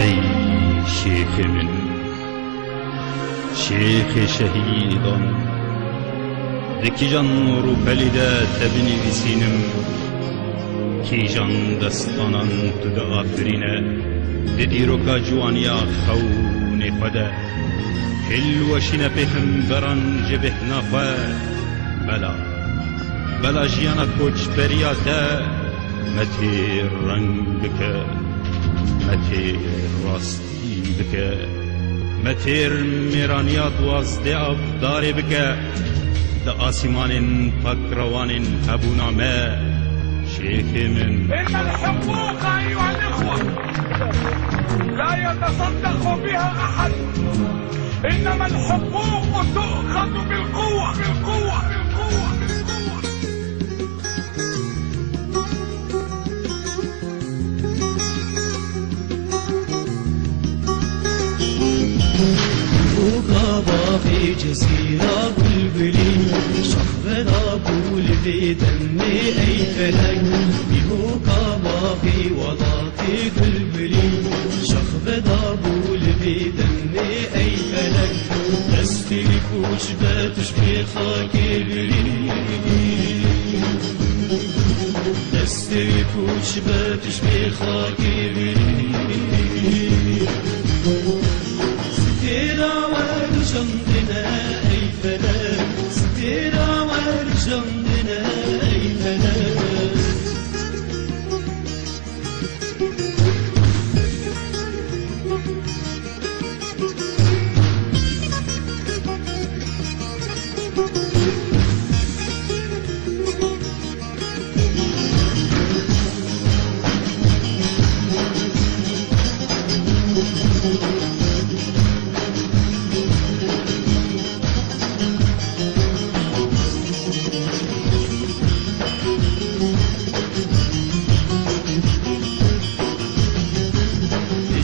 ای شیخ من، شیخ شهیدان، دکی جان رو پلیده تبنی بسینم، کی جان دستانان تو ده آفرینه، دیدی رو که جوانیا خون خدا، حلوشین بهم بران جبه نخواه، بلا جیانا کچ بریاته، متی رنگ بکه، متی راستی بکه، متیر میرانیات وازده افداری بکه، ده آسمان پاکروان هبونامه شیخ من. إن الحقوق أيها الإخوة لا يتصدق بها أحد، إنما الحقوق تؤخذ بالقوة بالقوة بالقوة بالقوة. وكابا في جزيرة بلبلين شخبنا بول في دمي أي فلك وكابا في وضعتي بلبلين شخبنا بول في دمي أي فلك دستي كوش بتشبه خاكي بلين دستي كوش بتشبه خاكي بلين ستيرا ورجمدنا أي فلك ستيرا ورجمدنا أي فلك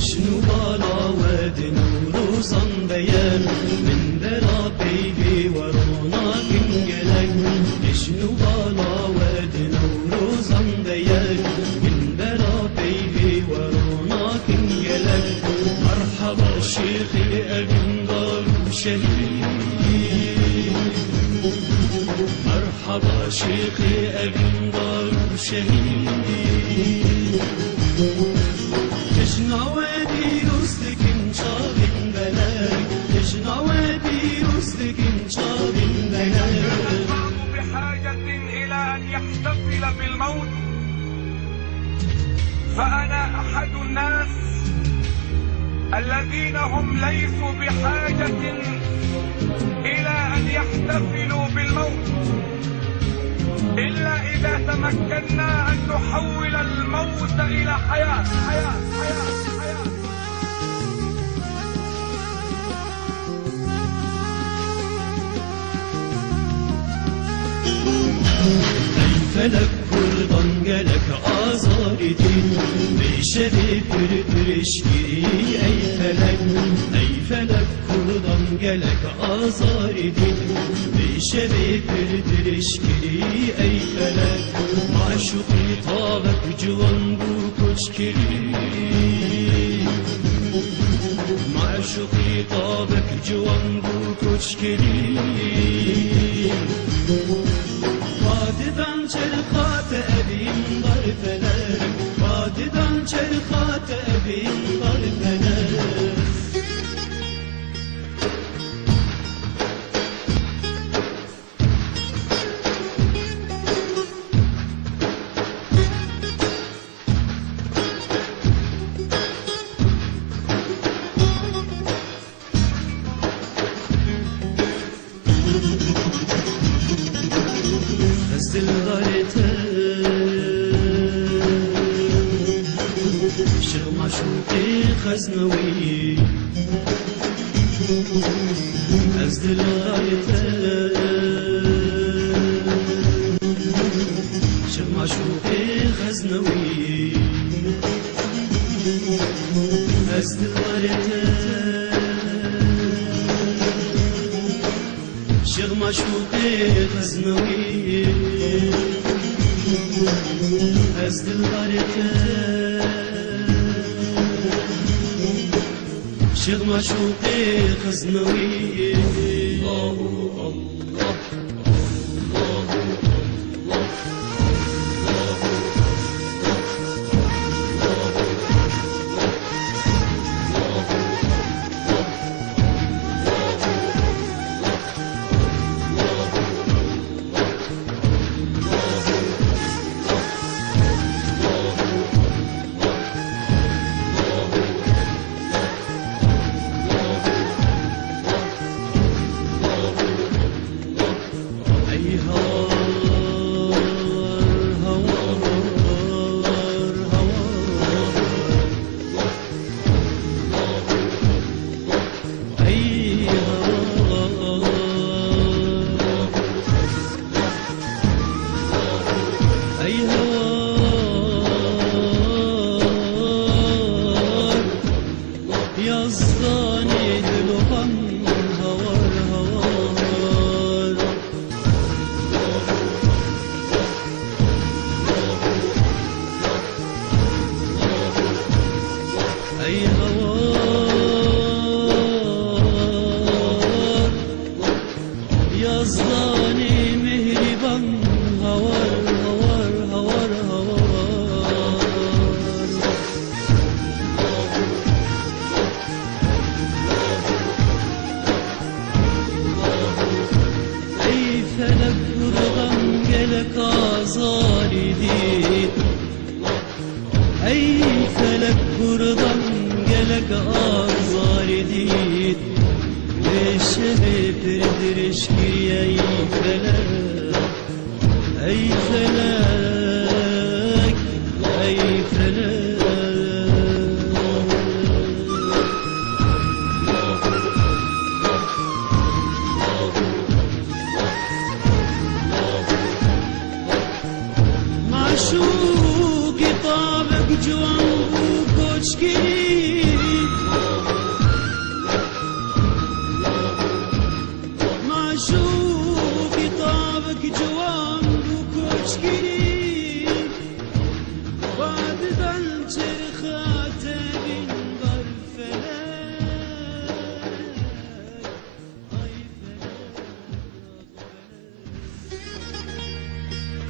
شنو بالا ودن وروسان بيان من درا بيبي ورونا كنجلك شنو بالا ودن وروسان بيان من درا بيبي ورونا كنجلك مرحبا شيخي أبن دار شهيد مرحبا شيخي أبن دار شهيد تجنوادي رسلكن شابن بلاك تجنوادي رسلكن شابن بلاك. البعض بحاجة إلى أن يحتفل بالموت، فأنا أحد الناس الذين هم ليسوا بحاجة إلى أن يحتفلوا بالموت، إلا إذا تمكنا أن نحول الموت إلى حياة حياة حياة حياة. فلك kurban gelek azar edin Beşeri pürpürüşki ey felek Ey felek kurban gelek azar edin Beşeri pürpürüşki ey felek Maşuki tabak civan bu koçkiri Maşuki tabak civan bu koçkiri Vadiden çerkat evim var fener Vadiden çerkat evim var fener غزل غارته شغل شوقي خزنوي غزل غارته شغل شوقي خزنوي غزل غارته شغل مشوقي غزنوي از دل غارته عاشق معشوقي غزنوي يزداني دلوهم هوار هوار أي هوار يزداني مهربا هوار هوار هوار هوار felek buradan gelek azar idi Ey felek buradan gelek azar idi Neşeli birdir eşki ey felek Ey felek Ey felek معشوقی طابق جوان و کوچکی